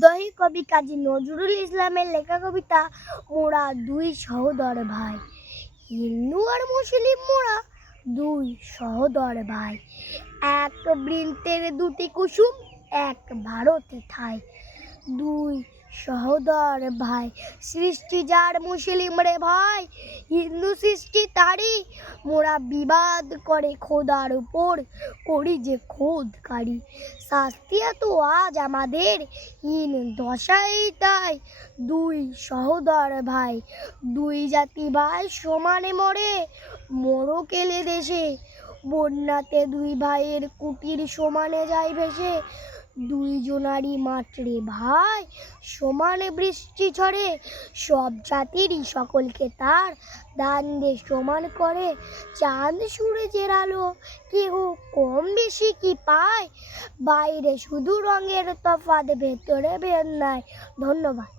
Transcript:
বিদ্রোহী কবি কাজী নজরুল ইসলামের লেখা কবিতা মোরা দুই সহোদর ভাই। হিন্দু আর মুসলিম মোরা দুই সহোদর ভাই, এক বৃন্তের দুটি কুসুম এক ভারতে ঠাই। দুই সহোদর ভাই, সৃষ্টি যার মুসলিম রে ভাই, হিন্দু সৃষ্টি তারই। মোরা বিবাদ করে খোদার উপর, করি যে খোদকারী। শাস্তি এত আজ আমাদের, হীন দশাই তাই। দুই সহোদর ভাই, দুই জাতি ভাই সমানে মরে, মরো কেলে দেশে। বন্যাতে দুই ভাইয়ের কুটির সমানে যায় ভেসে। দুই জনারই মাঠরে ভাই, সমানে বৃষ্টি ঝরে। সব জাতিরই সকলকে তার দান দিয়ে সমান করে। চাঁদ সূরজের আলো কেহ কম বেশি কি পায়, বাইরে শুধু রঙের তফাৎ, ভেতরে ভেদ নাই। ধন্যবাদ।